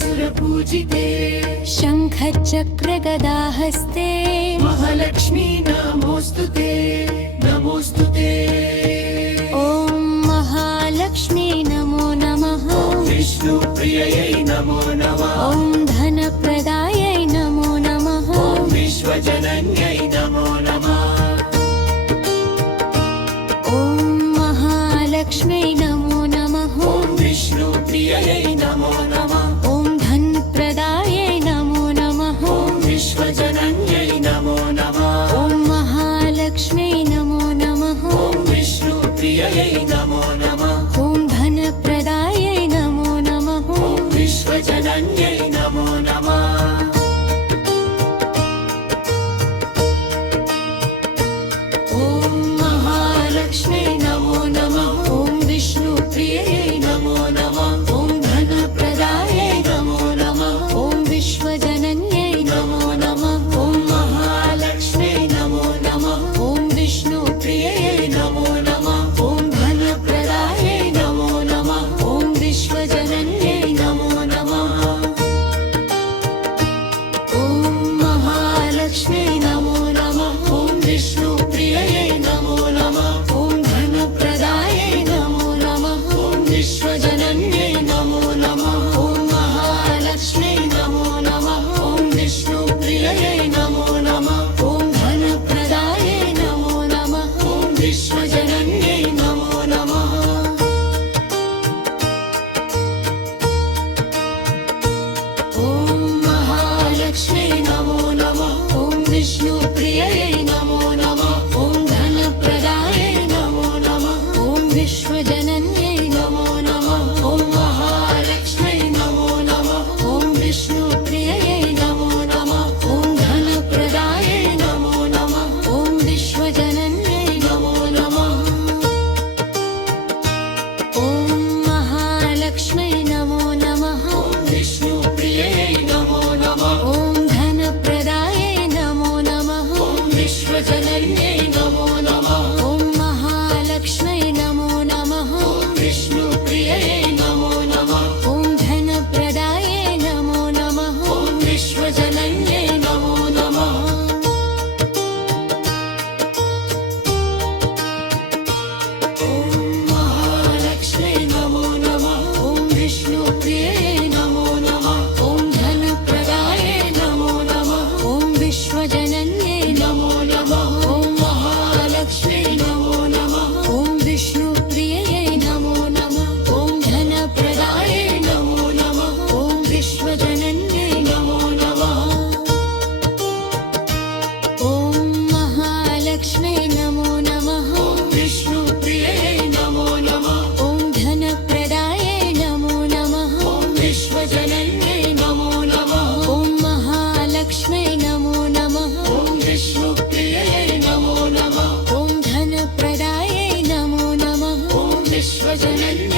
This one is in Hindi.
सुरपूजिते शङ्खचक्रगदाहस्ते महालक्ष्मी नमोस्तुते नमोस्तुते ॐ महालक्ष्मी नमो नमः विष्णुप्रियै नमो नमः ॐ धनप्रदायै नमो नमः विश्वजनन्यै नमो नमः ॐ महालक्ष्मी नमो नमः विष्णुप्रियै नमो नमः ॐ धनप्रदायै नमो नमः विश्वजनन्यै नमो नमः ॐ महालक्ष्मी नमो नमः विष्णुप्रियै नमो नमः ॐ धनप्रदायै नमो नमः विश्वजनन्यै नमो नमः ॐ महालक्ष्मी नमो नमः ॐ विष्णुप्रियै नमो नमः ॐ धनप्रदायै नमो नमः ॐ विश्वजनन्यै नमो नमः ॐ महालक्ष्मी नमो नमः ॐ विष्णुप्रियै नमो नमः ॐ धनप्रदायै नमो नमः ॐ विश्वजनन्यै नमो नमः ॐ महालक्ष्मी नमो नमः ॐ विष्णुप्रियै नमो नमः ॐ धनप्रदायै नमो नमः ॐ विश्वजनन्यै नमो नमः ॐ महालक्ष्मी नमो नमः ॐ विष्णुप्रियै नमो नमः ॐ धनप्रदायै नमो नमः ॐ विश्वजनन्यै नमो नमः ॐ महालक्ष्मी नमो नमः ॐ विष्णुप्रियै नमो नमः ॐ धनप्रदायै नमो नमः ॐ विश्वजनन्यै नमो नमः ॐ महालक्ष्मी नमो नमः ॐ विष्णुप्रियै नमो नमः ॐ धनप्रदायै नमो नमः ॐ विश्वजनन्यै नमो नमः ॐ महालक्ष्मी नमो नमः विष्णुप्रियै नमो नमः ॐ धनप्रदायै नमो नमः विश्वजनन्यै नमो नमः ॐ महालक्ष्मी नमो नमः विष्णुप्रियै नमो नमः ॐ धनप्रदायै नमो नमः विश्वजनन्यै नमो नमः ॐ महालक्ष्मी नमो नमः ॐ विष्णुप्रियै नमो नमः ॐ धनप्रदायै नमो नमः ॐ विश्वजनन्यै नमो नमः ॐ महालक्ष्मी नमो नमः ॐ विष्णुप्रियै नमो नमः ॐ धनप्रदायै नमो नमः ॐ विश्वजनन्यै नमो नमः ॐ महालक्ष्मी नमो नमः विष्णुप्रियै नमो नमः ॐ धनप्रदायै नमो नमः विश्वजनन्यै नमो नमः ॐ महालक्ष्मी नमो नमः विष्णुप्रियै नमो नमः ॐ धनप्रदायै नमो नमः विश्वजनन्यै